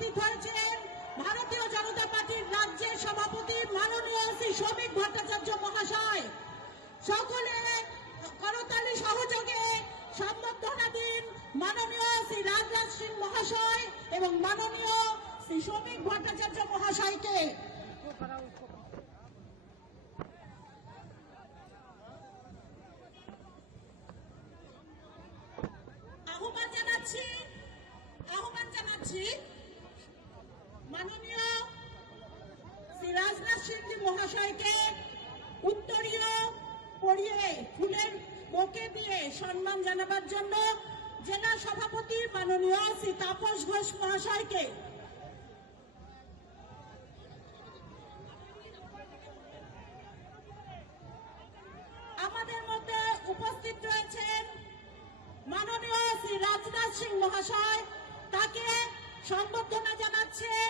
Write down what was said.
উপস্থিত হয়েছেন ভারতীয় জনতা পার্টির রাজ্যের সভাপতি মাননীয় শ্রী শ্রমিক ভট্টাচার্য মহাশয়। সকলে করতালি সহযোগে সম্বর্ধনা দিন মাননীয় শ্রী রাজরাজ সিং মহাশয় এবং মাননীয় শ্রী শ্রমিক ভট্টাচার্য মহাশয়কে। আহ্বান জানাচ্ছি মাননীয় শ্রী রাজনাথ সিং মহাশয়কে উত্তরীয় পরিয়ে ফুলের বুকে দিয়ে সম্মান জানাবার জন্য জেলা সভাপতি মাননীয় শ্রী তাপস ঘোষ মহাশয়কে। আমাদের মধ্যে উপস্থিত রয়েছেন মাননীয় শ্রী রাজনাথ সিং মহাশয়, তাকে সম্বর্ধনা জানাচ্ছেন